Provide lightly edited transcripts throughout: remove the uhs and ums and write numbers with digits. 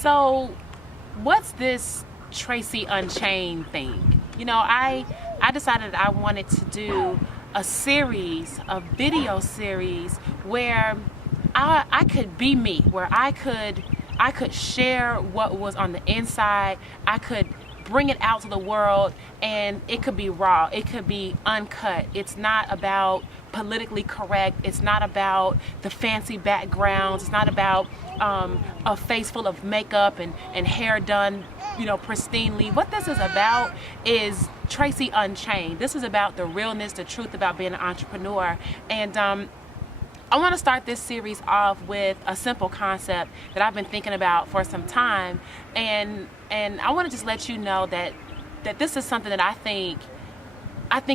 So, what's this Tracey Unchained thing? I decided I wanted to do a video series where I could be me, where I could share what was on the inside. I could bring it out to the world, and it could be raw, it could be uncut. It's not about politically correct, it's not about the fancy backgrounds, it's not about a face full of makeup and hair done pristinely. What this is about is Tracey Unchained. This is about the realness, the truth about being an entrepreneur. And I want to start this series off with a simple concept that I've been thinking about for some time, and I want to just let you know that this is something that I think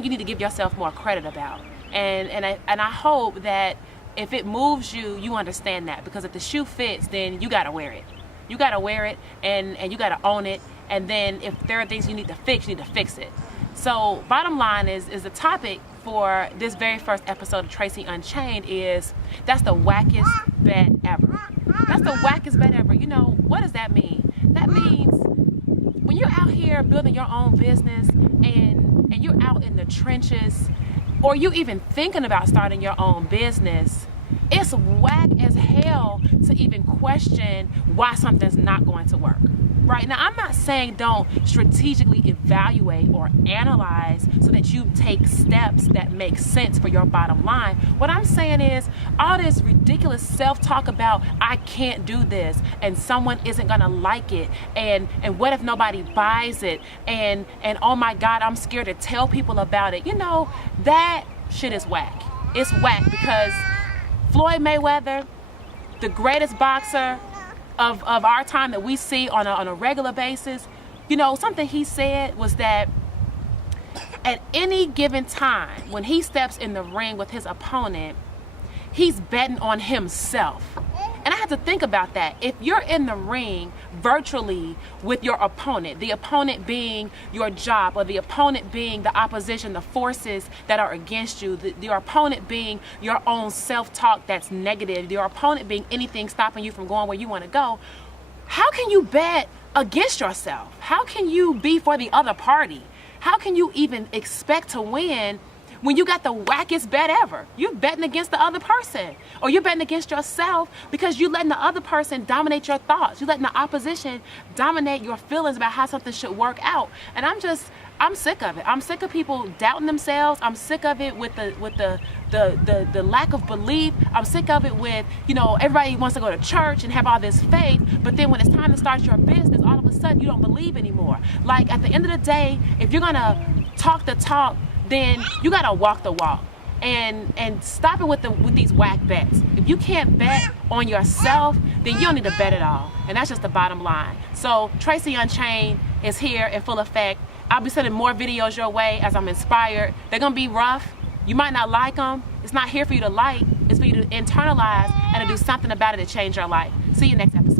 you need to give yourself more credit about, and I hope that if it moves you, you understand that, because if the shoe fits, then you gotta wear it. You gotta wear it, and you gotta own it. And then if there are things you need to fix, you need to fix it. So bottom line is the topic for this very first episode of Tracey Unchained is that's the wackest bet ever. That's the wackest bet ever. What does that mean? That means when you're out here building your own business and you're out in the trenches, or you even thinking about starting your own business, it's whack as hell to even question why something's not going to work. Right now, I'm not saying don't strategically evaluate or analyze so that you take steps that make sense for your bottom line. What I'm saying is all this ridiculous self-talk about I can't do this and someone isn't gonna like it, and what if nobody buys it, and oh my God, I'm scared to tell people about it. That shit is whack. It's whack because Floyd Mayweather, the greatest boxer of our time that we see on a regular basis, something he said was that at any given time when he steps in the ring with his opponent, he's betting on himself. And I had to think about that. If you're in the ring virtually with your opponent, the opponent being your job, or the opponent being the opposition, the forces that are against you, your opponent being your own self-talk that's negative, your opponent being anything stopping you from going where you want to go, how can you bet against yourself? How can you be for the other party? How can you even expect to win when you got the wackest bet ever? You're betting against the other person, or you're betting against yourself because you're letting the other person dominate your thoughts. You're letting the opposition dominate your feelings about how something should work out. And I'm sick of it. I'm sick of people doubting themselves. I'm sick of it with the lack of belief. I'm sick of it with, everybody wants to go to church and have all this faith, but then when it's time to start your business, all of a sudden you don't believe anymore. Like, at the end of the day, if you're gonna talk the talk, then you gotta walk the walk, and stop it with these whack bets. If you can't bet on yourself, then you don't need to bet at all, and that's just the bottom line. So Tracey Unchained is here in full effect. I'll be sending more videos your way as I'm inspired. They're gonna be rough. You might not like them. It's not here for you to like. It's for you to internalize and to do something about it to change your life. See you next episode.